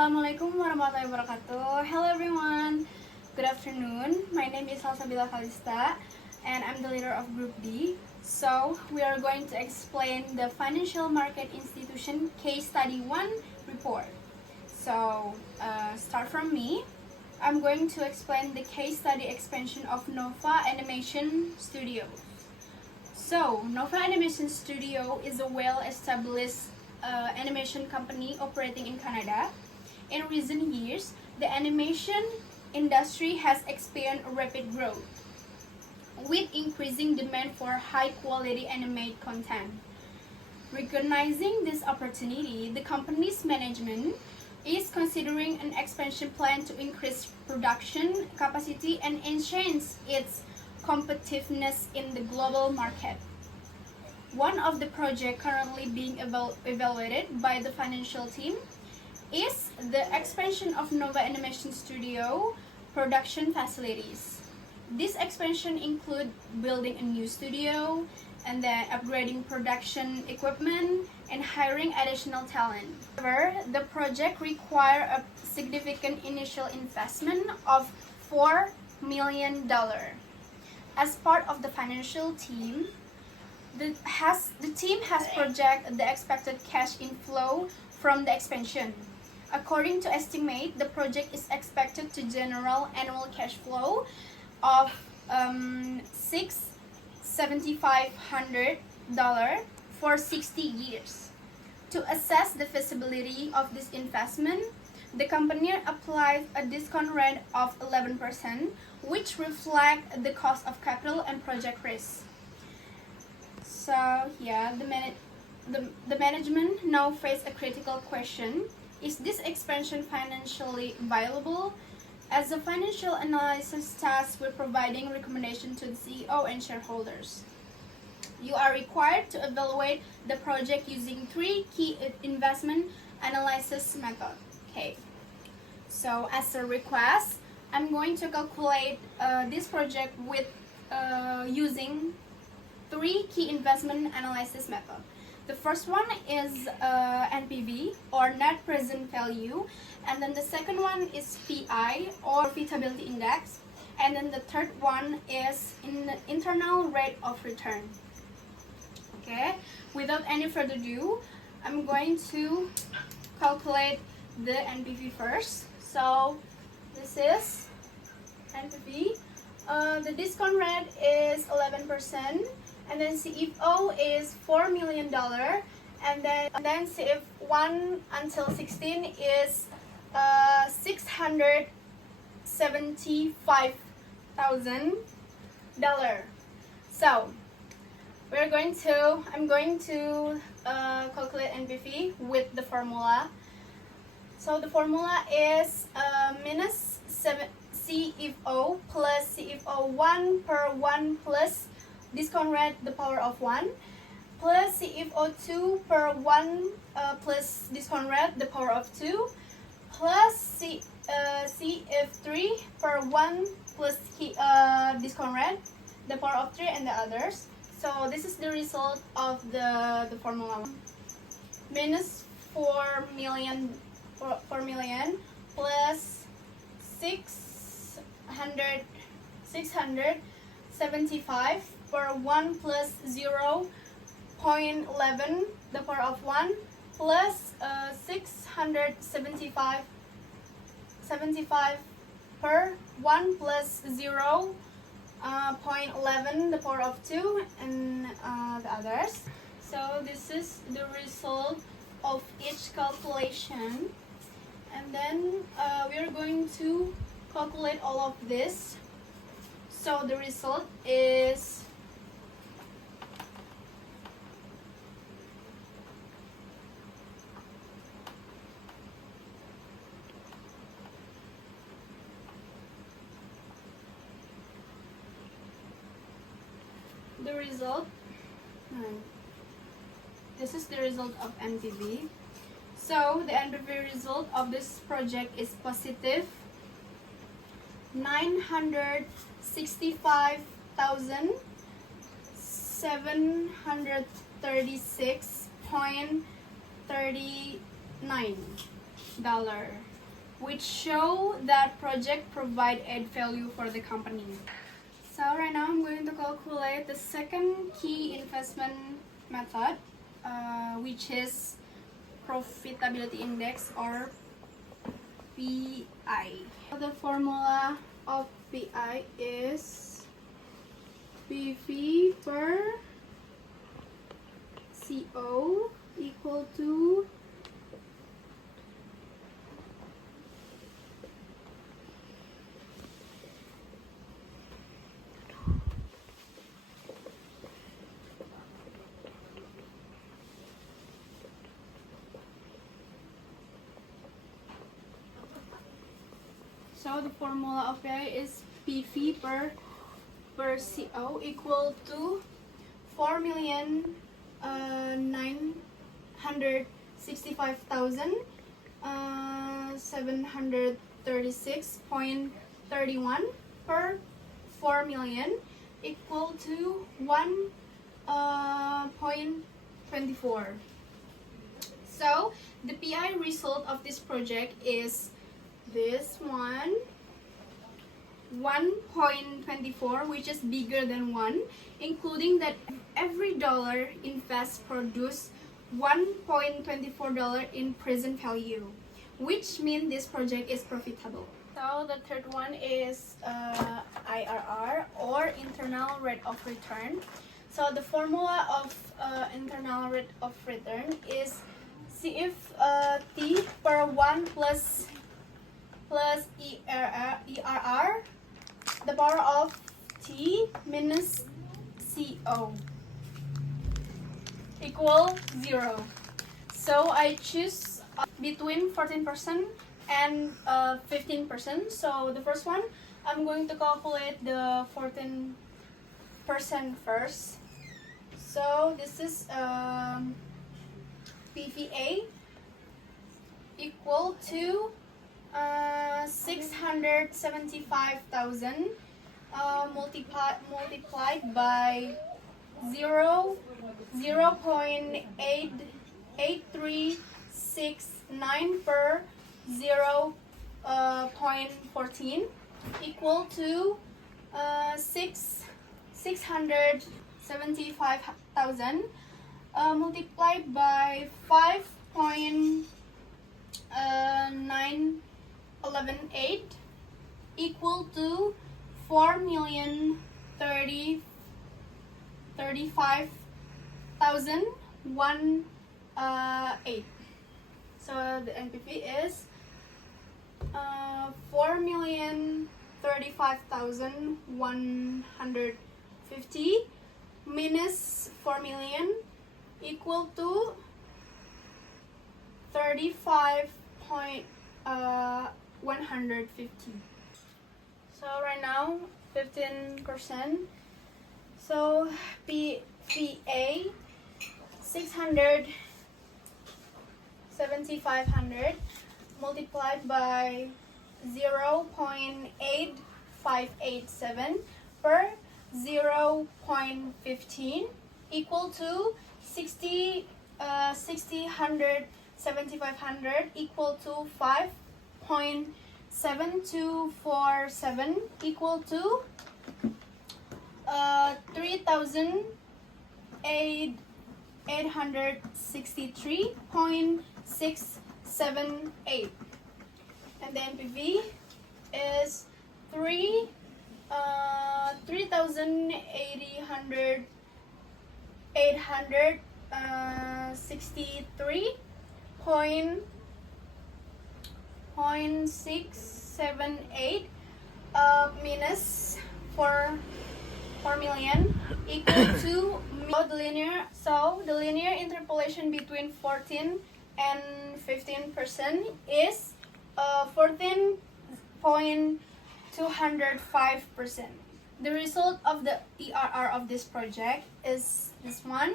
Assalamualaikum warahmatullahi wabarakatuh. Hello everyone. Good afternoon. My name is Salsabila Kalista and I'm the leader of Group D. So we are going to explain the Financial Market Institution Case Study 1 report. So start from me. I'm going to explain the case study expansion of Nova Animation Studio. So Nova Animation Studio is a well-established animation company operating in Canada. In recent years, the animation industry has experienced rapid growth, with increasing demand for high-quality animated content. Recognizing this opportunity, the company's management is considering an expansion plan to increase production capacity and enhance its competitiveness in the global market. One of the projects currently being evaluated by the financial team is the expansion of Nova Animation Studio production facilities. This expansion includes building a new studio and then upgrading production equipment and hiring additional talent. However, the project requires a significant initial investment of $4 million. As part of the financial team, the team has projected the expected cash inflow from the expansion. According to estimate, the project is expected to generate annual cash flow of $6,750 for 60 years. To assess the feasibility of this investment, the company applies a discount rate of 11%, which reflects the cost of capital and project risk. So yeah, the management now face a critical question. Is this expansion financially viable? As a financial analysis task, we're providing recommendation to the CEO and shareholders. You are required to evaluate the project using 3 key investment analysis methods. Okay. So as a request, I'm going to calculate this project with using 3 key investment analysis methods. The first one is NPV, or net present value, and then the second one is PI, or profitability index, and then the third one is internal rate of return. Okay, without any further ado, I'm going to calculate the NPV first. So this is NPV. The discount rate is 11%. And then CFO is $4 million, and then CF1 until 16 is $675,000. So I'm going to calculate NPV with the formula. So the formula is minus CFO plus CFO1 per 1 plus discount rate the power of 1 plus CFO2 per 1 plus discount rate the power of 2 plus CF3 per 1 plus discount rate the power of 3 and the others. So this is the result of the formula. Minus 4 million plus 675 per 1 plus 0.11 the power of 1 plus 675 per 1 plus 0.11 the power of 2 and the others. So this is the result of each calculation, and then we are going to calculate all of this. So the result is this is the result of NPV. So the NPV result of this project is positive $965,736.39. which show that project provide add value for the company. So right now I'm going to calculate the second key investment method, which is profitability index or PI. The formula of PI is PV per CO equal to So the formula of PI is PV per CO equal to 4,965,736.31 per 4 million equal to 1.24. So the PI result of this project is this one, 1.24, which is bigger than 1, including that every dollar invest produce $1.24 in present value, which means this project is profitable. So the third one is IRR or internal rate of return. So the formula of internal rate of return is CF T per 1 plus ERR, the power of T minus CO equal 0. So I choose between 14% and 15%. So the first one, I'm going to calculate the 14% first. So this is PVA equal to 675,000 multiplied by 0.8369 per 0.14 equal to 675,000 multiplied by 5.9118 equal to 4,035,018. So the NPV is 4,035,150 minus 4 million equal to 35.150. So right now 15%. So PA 675,000 multiplied by 0.8587 per 0.15 equal to 6,175,000 equal to 5.7247 equal to 3,863.678, and the NPV is 3,863.678 minus 4 million equal to the linear interpolation between 14 and 15% is 14.205%. The result of the ERR of this project is this one.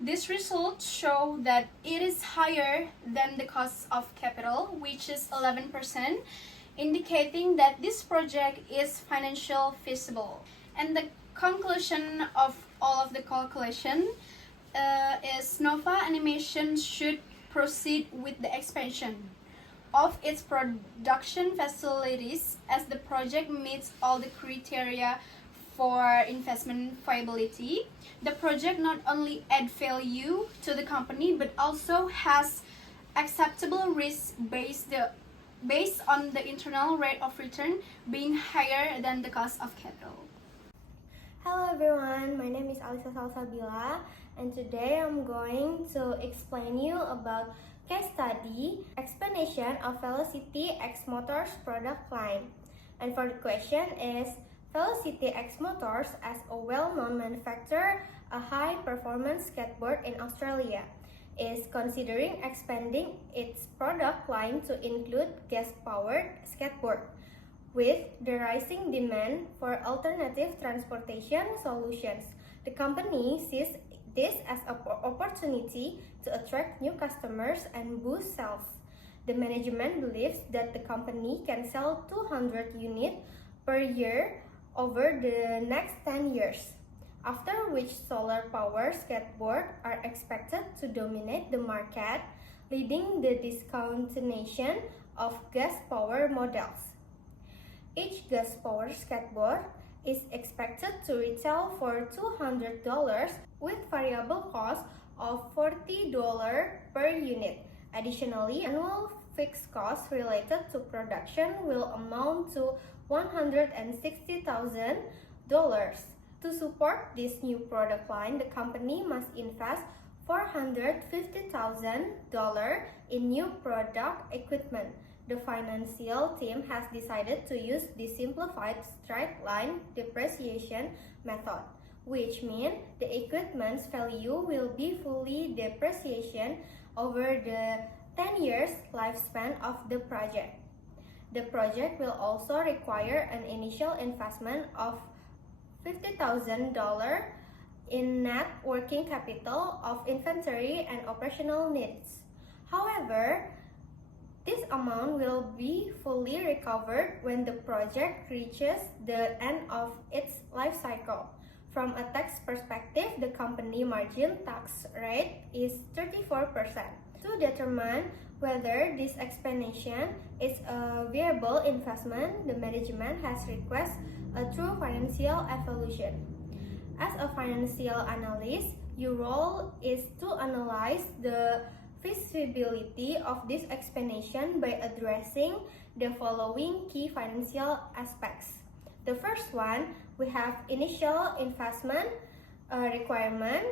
This result show that it is higher than the cost of capital, which is 11%, indicating that this project is financially feasible. And the conclusion of all of the calculation is Nova Animation should proceed with the expansion. of its production facilities as the project meets all the criteria for investment viability. The project not only add value to the company but also has acceptable risk based on the internal rate of return being higher than the cost of capital. Hello everyone, my name is Alisa Salsabila and today I'm going to explain you about case study explanation of Velocity X Motors product line. And for the question is, Velocity X Motors as a well-known manufacturer a high-performance skateboard in Australia is considering expanding its product line to include gas-powered skateboard. With the rising demand for alternative transportation solutions, the company sees this as an opportunity to attract new customers and boost sales. The management believes that the company can sell 200 units per year over the next 10 years, after which solar-powered skateboards are expected to dominate the market, leading the discontinuation of gas-powered models. Each gas-powered skateboard is expected to retail for $200 with variable cost of $40 per unit. Additionally, annual fixed costs related to production will amount to $160,000. To support this new product line, the company must invest $450,000 in new product equipment. The financial team has decided to use the simplified straight-line depreciation method, which means the equipment's value will be fully depreciated over the 10 years lifespan of the project. The project will also require an initial investment of $50,000 in net working capital of inventory and operational needs. However, this amount will be fully recovered when the project reaches the end of its life cycle. From a tax perspective, the company margin tax rate is 34%. To determine whether this expansion is a viable investment, the management has requested a true financial evaluation. As a financial analyst, your role is to analyze the feasibility of this expansion by addressing the following key financial aspects. The first one, we have initial investment requirement.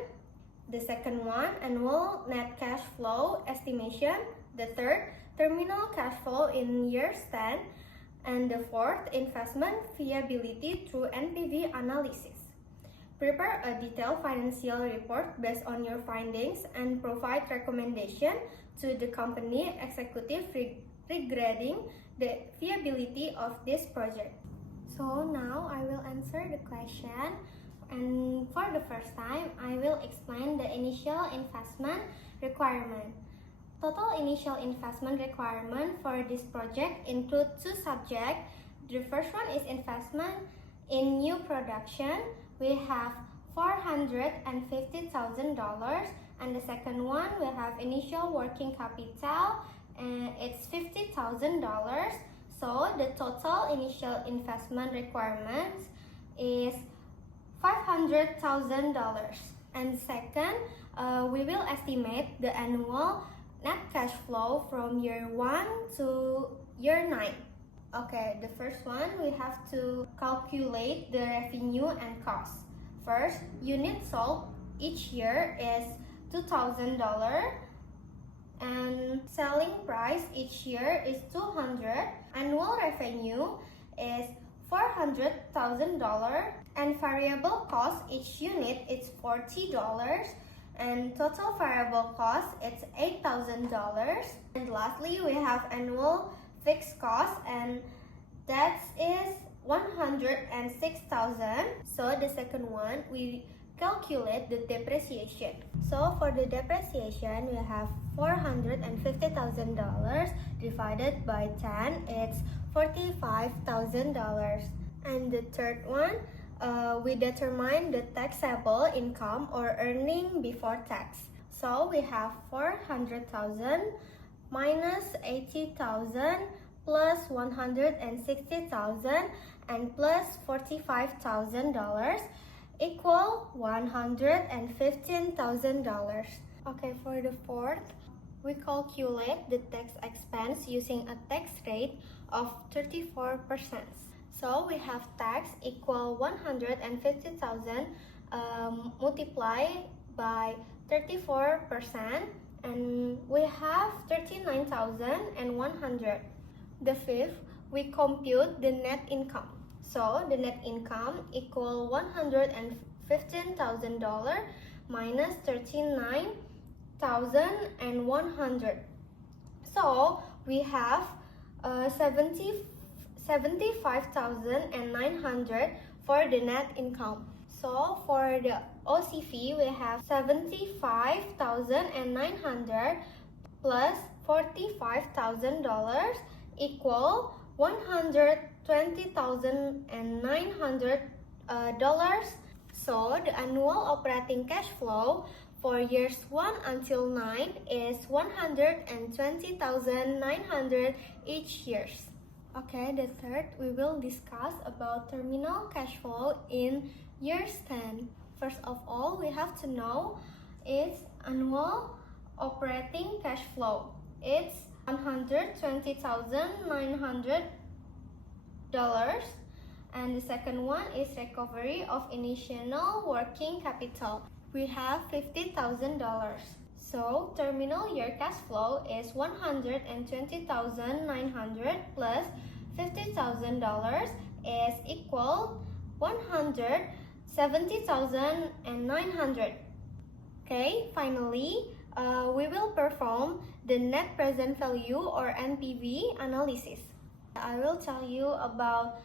The second one, annual net cash flow estimation. The third, terminal cash flow in years 10. And the fourth, investment viability through NPV analysis. Prepare a detailed financial report based on your findings and provide recommendation to the company executive regarding the viability of this project. So now I will answer the question, and for the first time I will explain the initial investment requirement. Total initial investment requirement for this project include two subjects. The first one is investment in new production. We have $450,000, and the second one we have initial working capital, and it's $50,000. So the total initial investment requirement is $500,000. And second, we will estimate the annual net cash flow from year 1 to year 9. Okay, the first one, we have to calculate the revenue and cost. First, units sold each year is $2,000 and selling price each year is $200. Annual revenue is $400,000 and variable cost each unit is $40 and total variable cost is $8,000. And lastly, we have annual fixed cost, and that is $106,000. So the second one, we calculate the depreciation. So for the depreciation, we have $450,000 divided by 10, it's $45,000. And the third one, we determine the taxable income or earning before tax. So we have $400,000 minus 80,000 plus 160,000 and plus $45,000 equal $115,000. Okay, for the fourth, we calculate the tax expense using a tax rate of 34%. So we have tax equal 150,000 multiplied by 34%, and we have 39,100. The fifth, we compute the net income. So the net income equal $115,000 minus 39,100. So we have 75,900 for the net income. So for the OCF, we have 75,900 plus $45,000 equal $120,900. So the annual operating cash flow for years 1 until 9 is 120,900 each year. Okay, the third, we will discuss about terminal cash flow in years 10. First of all, we have to know its annual operating cash flow. It's $120,900, and the second one is recovery of initial working capital. We have $50,000. So terminal year cash flow is $120,900 plus $50,000 is equal $170,900. Okay, finally, we will perform the net present value or NPV analysis. I will tell you about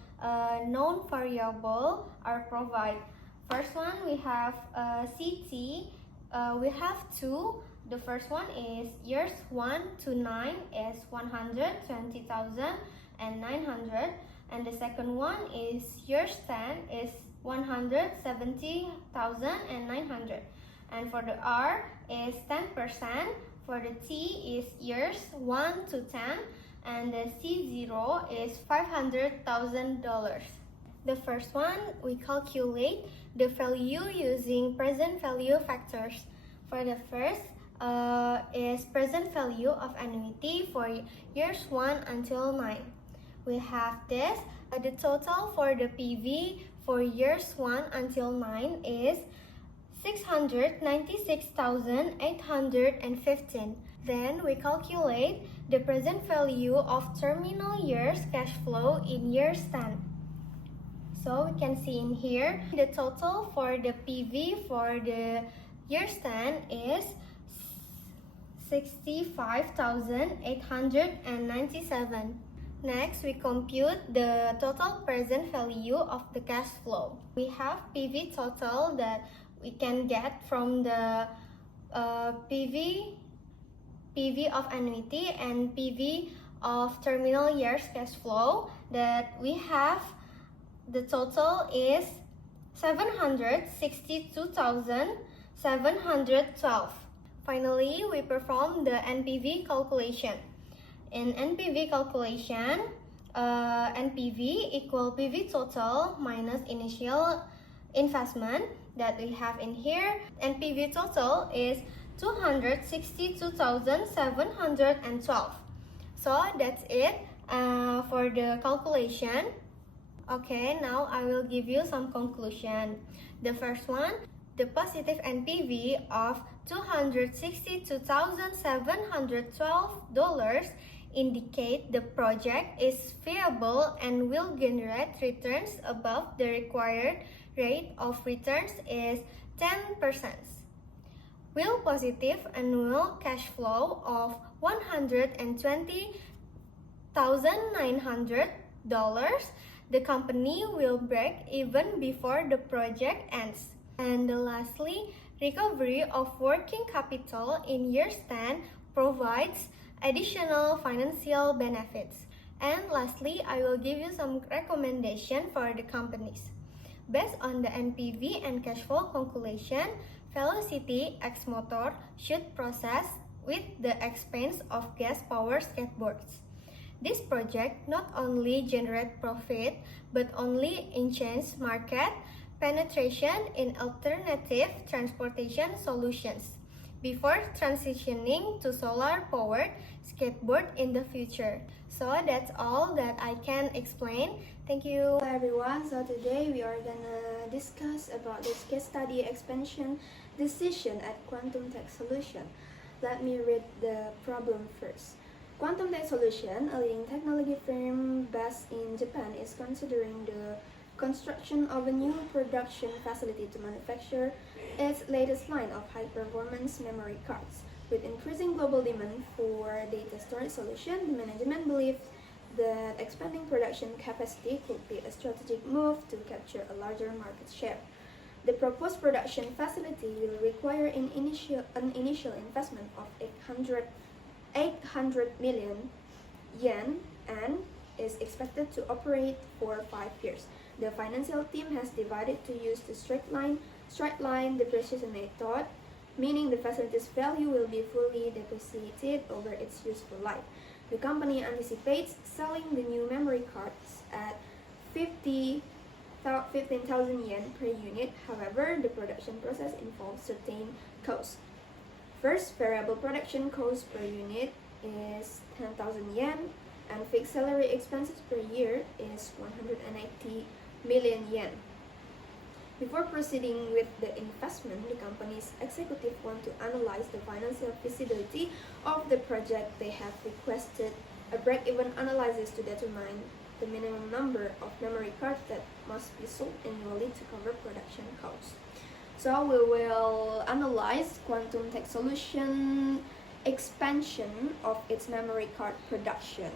known variable are provided. First one, we have CT. We have two. The first one is years 1 to 9 is 120,900, and the second one is years 10 is 170,900. And for the R is 10%. For the T is years 1 to 10, and the C0 is $500,000. The first one, we calculate the value using present value factors. For the first is present value of annuity for years 1 until 9. We have this. The total for the PV for years 1 until 9 is 696,815. Then we calculate the present value of terminal years cash flow in years 10. So we can see in here the total for the PV for the years 10 is 65,897. Next, we compute the total present value of the cash flow. We have PV total that we can get from the PV of annuity and PV of terminal years cash flow that we have. The total is 762,712. Finally, we perform the NPV calculation. In NPV calculation, NPV equal PV total minus initial investment that we have in here. NPV total is 262,712. So that's it for the calculation. Okay, now I will give you some conclusion. The first one, the positive NPV of $262,712 indicate the project is viable and will generate returns above the required rate of returns is 10%. Will positive annual cash flow of $120,900, the company will break even before the project ends. And lastly, recovery of working capital in years 10 provides additional financial benefits. And lastly, I will give you some recommendation for the companies. Based on the NPV and cash flow calculation, Velocity X Motor should process with the expense of gas-powered skateboards. This project not only generates profit but only enhance market penetration in alternative transportation solutions before transitioning to solar-powered skateboard in the future. So that's all that I can explain. Thank you. Hello everyone, so today we are gonna discuss about this case study expansion decision at Quantum Tech Solution. Let me read the problem first. Quantum Tech Solution, a leading technology firm based in Japan, is considering the construction of a new production facility to manufacture its latest line of high-performance memory cards. With increasing global demand for data storage solutions, the management believes that expanding production capacity could be a strategic move to capture a larger market share. The proposed production facility will require an initial investment of 800 million yen and is expected to operate for 5 years. The financial team has divided to use the straight line depreciation method, meaning the facility's value will be fully depreciated over its useful life. The company anticipates selling the new memory cards at 15,000 yen per unit. However, the production process involves certain costs. First, variable production cost per unit is 10,000 yen, and fixed salary expenses per year is 180 million yen. Before proceeding with the investment, the company's executives want to analyze the financial feasibility of the project. They have requested a break-even analysis to determine the minimum number of memory cards that must be sold annually to cover production costs. So we will analyze Quantum Tech Solution expansion of its memory card production.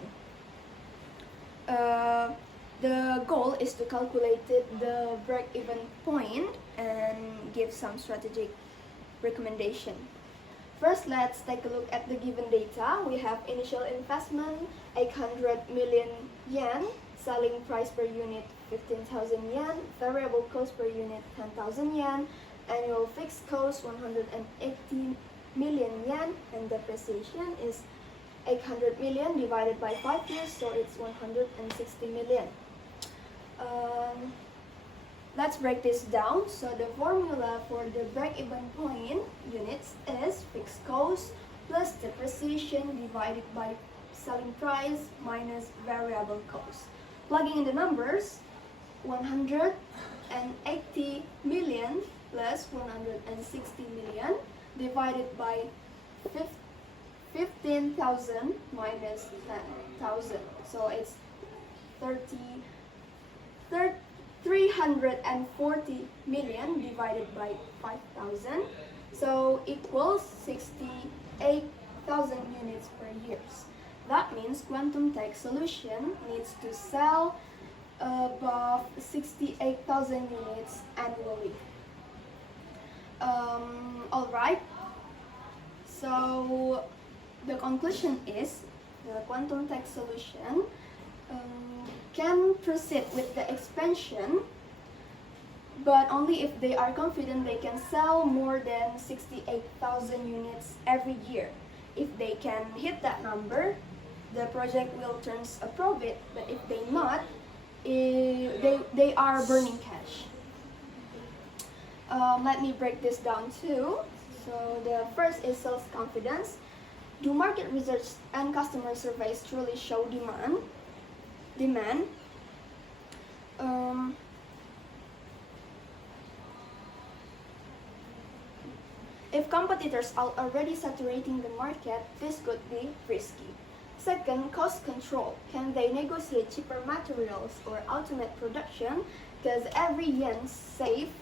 The goal is to calculate the break-even point and give some strategic recommendation. First, let's take a look at the given data. We have initial investment 800 million yen, selling price per unit 15,000 yen, variable cost per unit 10,000 yen, annual fixed cost 180 million yen, and depreciation is 800 million divided by 5 years, so it's 160 million. Let's break this down. So the formula for the break-even point units is fixed cost plus depreciation divided by selling price minus variable cost. Plugging in the numbers, 180 million plus 160 million divided by 15,000 minus 10,000. So it's 340 million divided by 5,000. So equals 68,000 units per year. That means Quantum Tech Solution needs to sell above 68,000 units annually. Alright, so the conclusion is the Quantum Tech Solution can proceed with the expansion, but only if they are confident they can sell more than 68,000 units every year. If they can hit that number, the project will turn a profit, but if they not, they are burning cash. Let me break this down too. So the first is sales confidence. Do market research and customer surveys truly show demand? If competitors are already saturating the market, this could be risky. Second, cost control. Can they negotiate cheaper materials or automate production? Because every yen saved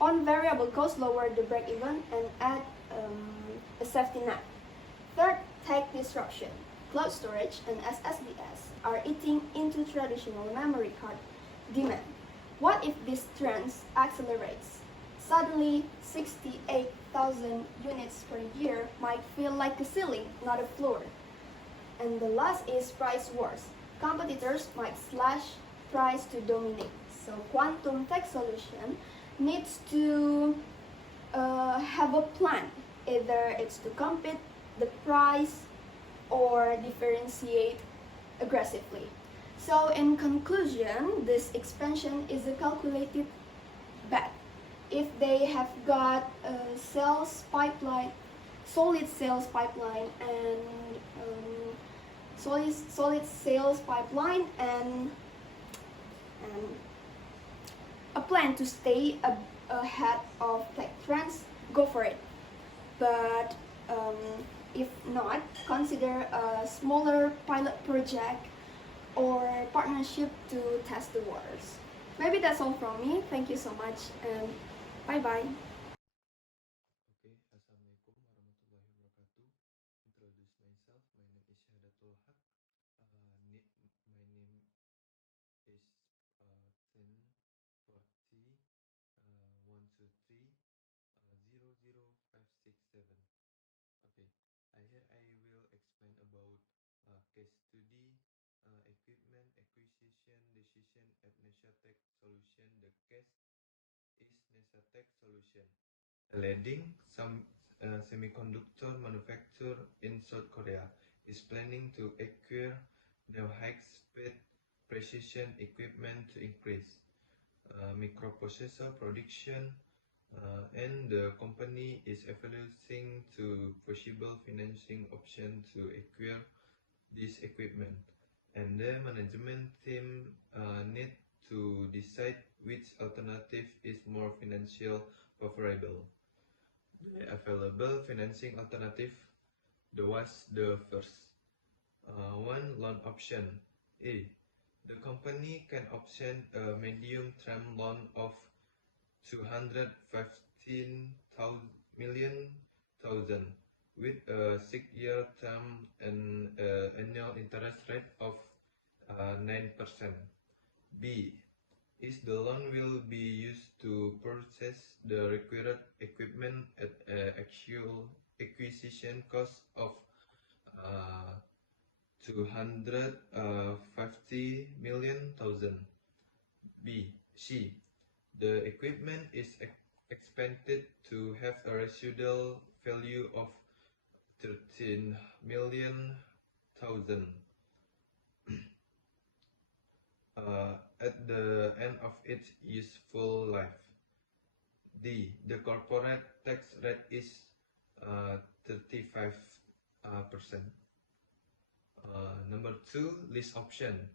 on variable cost lower the break-even and add a safety net. Third, tech disruption. Cloud storage and SSDs are eating into traditional memory card demand. What if this trend accelerates? Suddenly, 68,000 units per year might feel like a ceiling, not a floor. And the last is price wars. Competitors might slash price to dominate. So Quantum Tech Solution needs to have a plan. Either it's to compete the price or differentiate aggressively. So in conclusion, this expansion is a calculated bet. If they have got a sales pipeline, solid sales pipeline and solid sales pipeline and a plan to stay ahead of tech trends, go for it. But if not, consider a smaller pilot project or partnership to test the waters. Maybe that's all from me. Thank you so much and bye bye. Okay, Assalamualaikum warahmatullahi wabarakatuh. Introduce myself. My name is Syahdatul Haq. My name is 10 40 123 00567. Okay, here I will explain about case study, equipment acquisition decision at Neshatech Solution. The case is Neshatech Solution, a leading semiconductor manufacturer in South Korea, is planning to acquire the high-speed precision equipment to increase microprocessor production, and the company is evaluating to possible financing option to acquire this equipment. And the management team need to decide which alternative is more financial favorable. The available financing alternative was the first one, loan option. A. The company can option a medium-term loan of 215 million with a 6-year term and annual interest rate of 9%. B. Is the loan will be used to purchase the required equipment at actual acquisition cost of 250 million. C. The equipment is expected to have a residual value of 13 million at the end of its useful life. D. The corporate tax rate is 35%. Number 2, list option.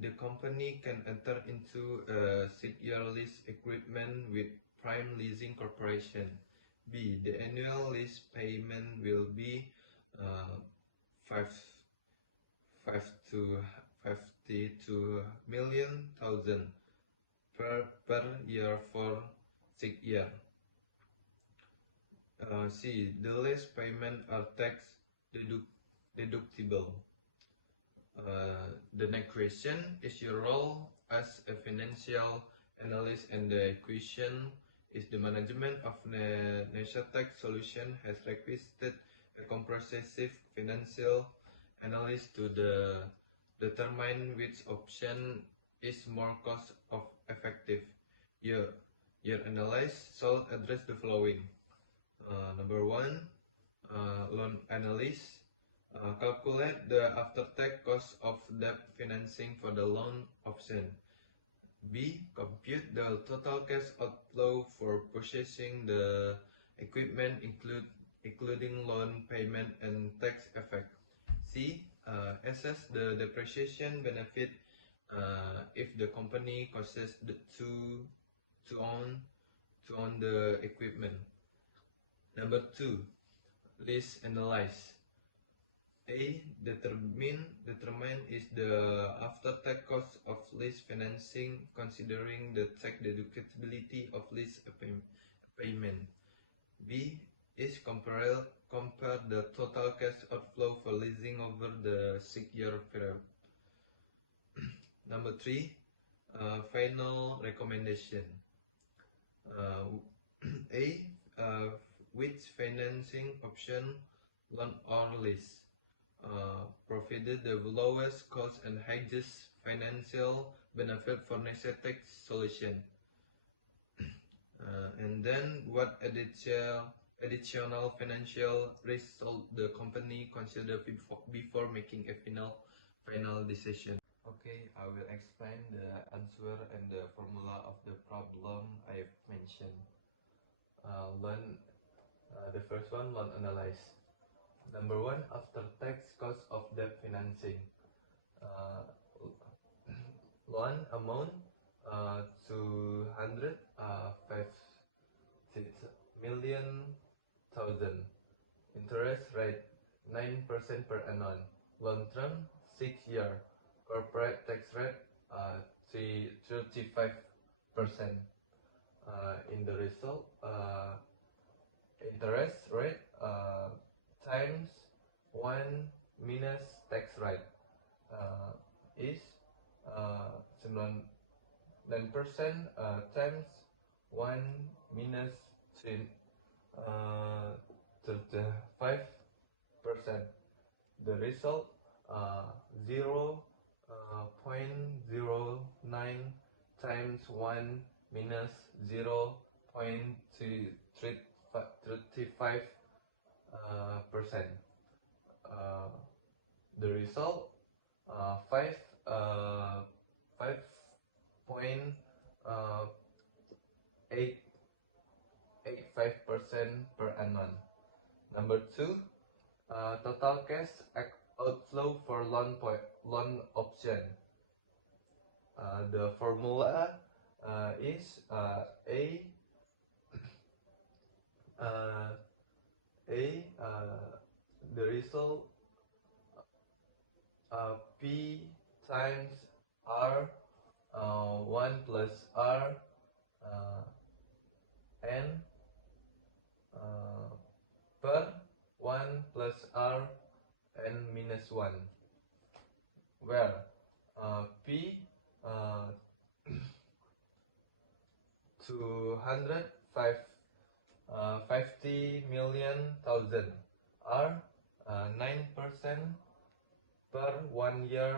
The company can enter into a 6-year lease agreement with Prime Leasing Corporation. B. The annual lease payment will be 52 million per year for 6 years. C. The lease payment are tax deductible. The next question is your role as a financial analyst, and the question is the management of Neshatech Solution has requested a comprehensive financial analyst to determine which option is more cost effective. Your analysis should address the following. Number 1, loan analysis. Calculate the after-tax cost of debt financing for the loan option. B. Compute the total cash outflow for purchasing the equipment, including loan payment and tax effect. C. Assess the depreciation benefit if the company causes to own the equipment. Number 2, list analysis. A. Determine is the after-tax cost of lease financing, considering the tax deductibility of lease payment. B. Is compare the total cash outflow for leasing over the 6-year period. Number 3, final recommendation. A. Which financing option, loan or lease? provided the lowest cost and highest financial benefit for Nextech solution. And then what additional financial result the company consider before making a final decision. Okay, I will explain the answer and the formula of the problem I've mentioned. The first one, loan analyze. Number one, after tax cost of debt financing. Uh, Loan amount 205,000. Interest rate 9% per annum. Long term 6 year. Corporate tax rate 35%. In the result, interest rate times 1 minus tax rate is 9% times 1 minus 35%. The result 0.09 times 1 minus 0.35%. The result 5.85% per annum. Number two, total cash outflow for loan option. The formula is the result P times R 1 plus R N per 1 plus R N minus 1, where P 250 million thousand, R 9% per 1 year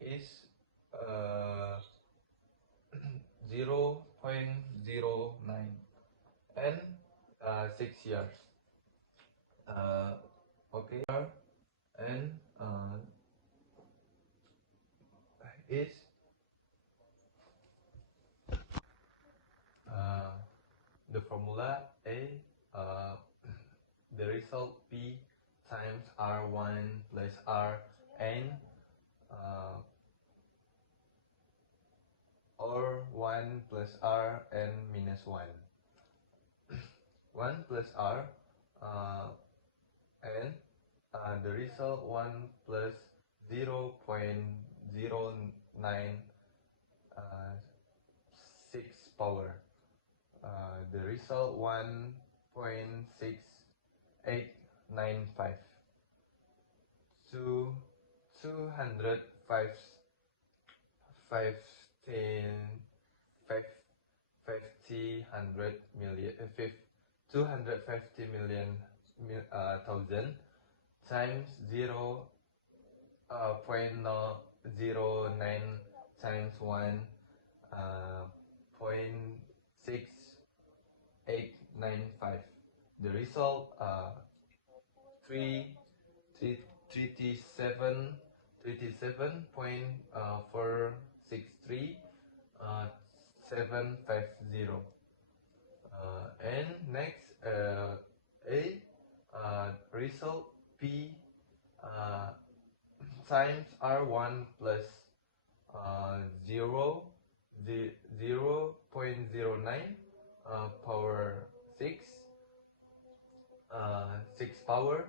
is 0.09 and 6 years. Okay, and is the formula A, the result P times R1 plus Rn or 1 plus Rn minus 1. 1 plus R and the result 1 plus 0.09 6 power. The result 1.6895. 205 250 million thousand times 0.09 times 1 0.6895. The result 37.463 750. And next result P times R1 plus 0.09 power 6 power.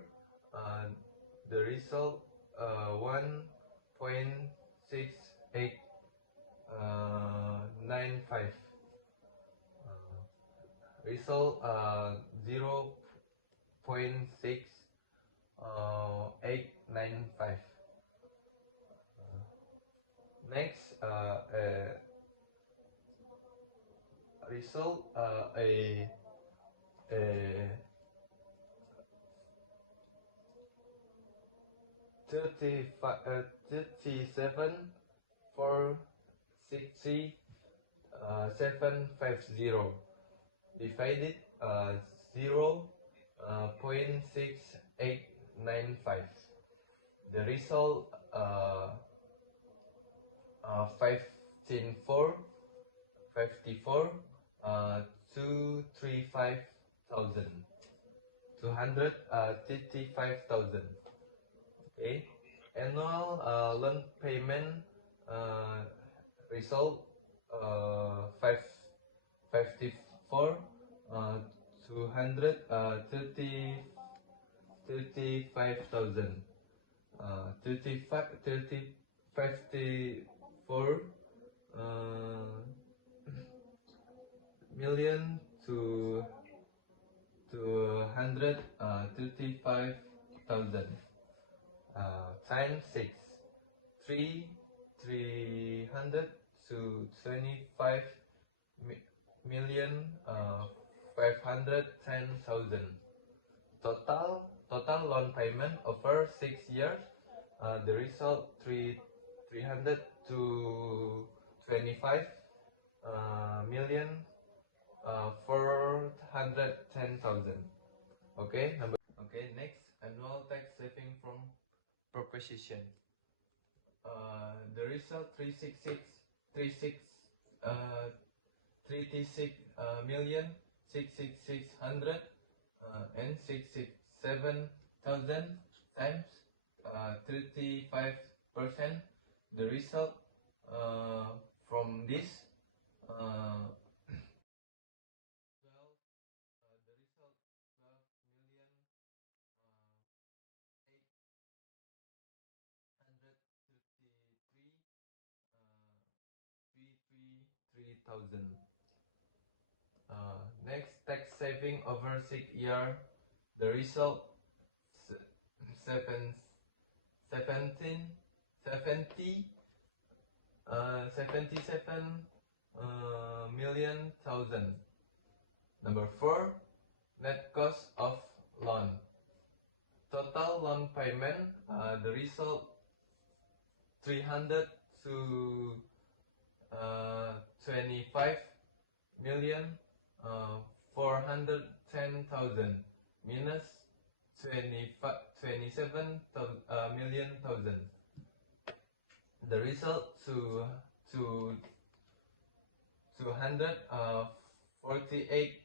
The result 1.6895. Result 0.6895. Next result 37 4 60 750 divided 0.6895. The result 15,454 235,000 235,000. Okay, annual loan payment result 54 35,000 54 million to 135,000 times 6 300 to 25 million 510,000 total loan payment over 6 years. The result 300 to 25 million 410,000. Okay, next, annual tax saving from proposition. The result 36 million 66600 and 667,000 times 35%. The result from this next, tax saving over 6 years. The result 77 million thousand. Number 4, net cost of loan. Total loan payment, the result 300 to 25 million 410,000 minus 27 million thousand. The result to 248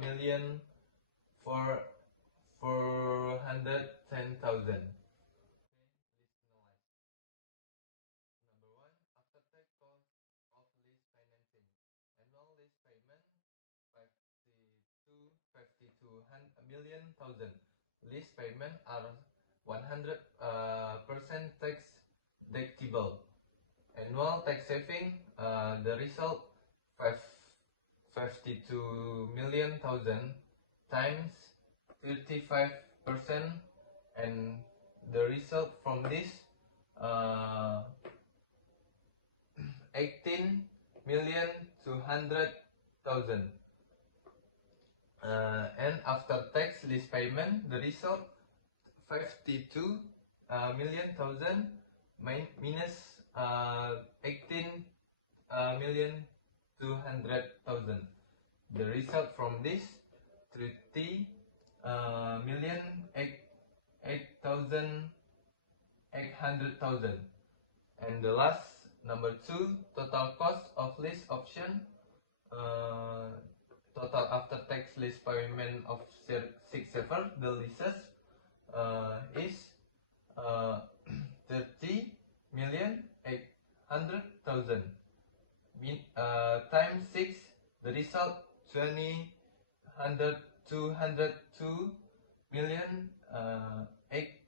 million 410,000. Number 1, after tax cost of lease financing. Annual lease payment 52 million thousand. Lease payment are 100% tax deductible. Annual tax saving, the result 52 million thousand times 35%, and the result from this 18 million 200,000. And after tax lease payment, the result 52 million thousand minus 18 million 200,000. The result from this 30 million 800,000. And the last, number 2, total cost of lease option. Total after tax lease payment of 6 years, the leases is 30 million 800,000 times 6, the result 202 million 8